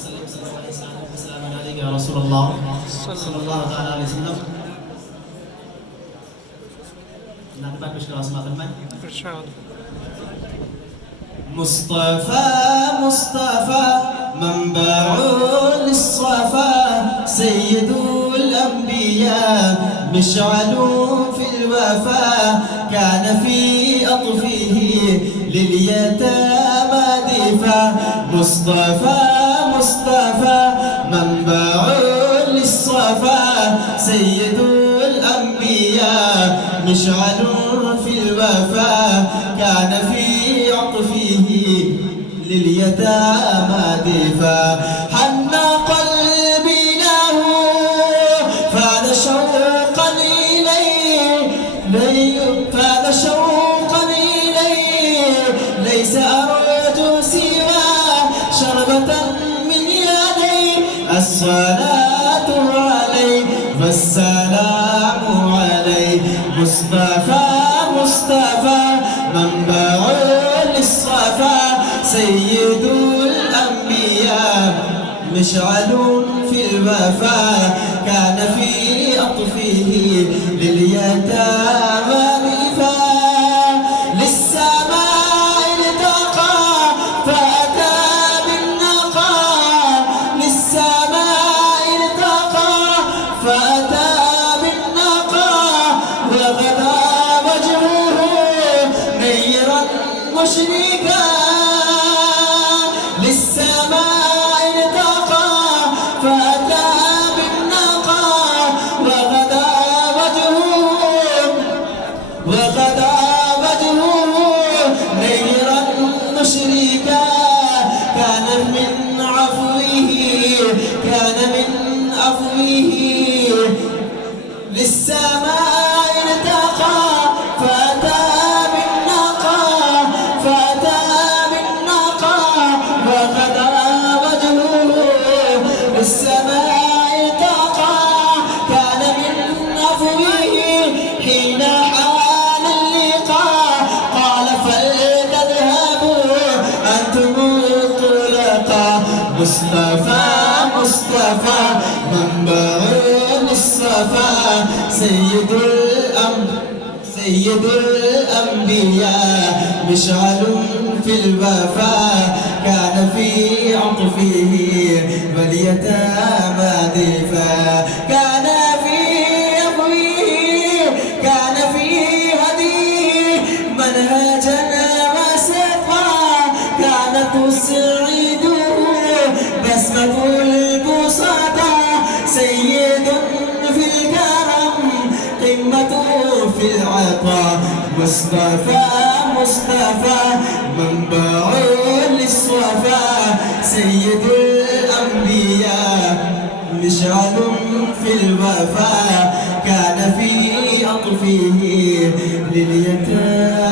وسلم عليك يا رسول الله صلى الله تعالى عليه وسلم. نعتبر بشكل أسماء المن إن شاء الله. مصطفى منبع للصفا سيد الأنبياء مشعل في الوفا كان في أطفه لليتامى دفا مصطفى منبع للصفا سيد الأنبياء مشعل في الوفا كان في عطفه لليتامى دفا حن قلبي له فاذ شوقا إليه ليس أرجو سوى شربة من يدي الصلاة عليه والسلام عليه مصطفى منبع للصفا سيد الأنبياء مشعل في الوفا كان في أطفه لليتامى دفا للسماء ارتقى فأتى بالنقى للسماء ارتقى فأتى بالنقى وغدا وجهه نيرا مشرقا للسماء ارتقى فأتى بالنقى وغدا وجهه نيرا مشرقا كان من عفوه للسماء ارتقى فأتى وغدا وجهه للسماء ارتقى كان من عفوه حين حان اللقاء قال فلتذهبوا أنتم الطلقاء مصطفى منبع للصفا سيد الأنبياء مشعل في الوفا كان في عطفه واليتامى دفا كان في هديه منهجا وسقا كان تسعده بسمة البسطى سيد في الكرم قمة في العطاء مصطفى منبع للصفا سيد الأنبياء مشعل في الوفا كان في أطفه لليتامى